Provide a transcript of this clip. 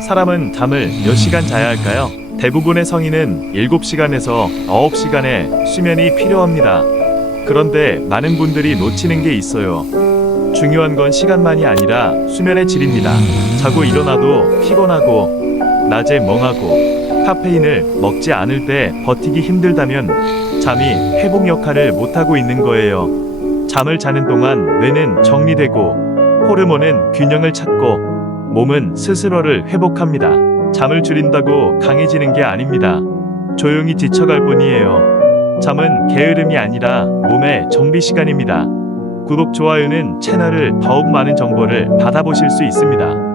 사람은 잠을 몇 시간 자야 할까요? 대부분의 성인은 7시간에서 9시간의 수면이 필요합니다. 그런데 많은 분들이 놓치는 게 있어요. 중요한 건 시간만이 아니라 수면의 질입니다. 자고 일어나도 피곤하고 낮에 멍하고 카페인을 먹지 않을 때 버티기 힘들다면 잠이 회복 역할을 못하고 있는 거예요. 잠을 자는 동안 뇌는 정리되고 호르몬은 균형을 찾고 몸은 스스로를 회복합니다. 잠을 줄인다고 강해지는 게 아닙니다. 조용히 지쳐갈 뿐이에요. 잠은 게으름이 아니라 몸의 정비 시간입니다. 구독, 좋아요는 채널을 더욱 많은 정보를 받아보실 수 있습니다.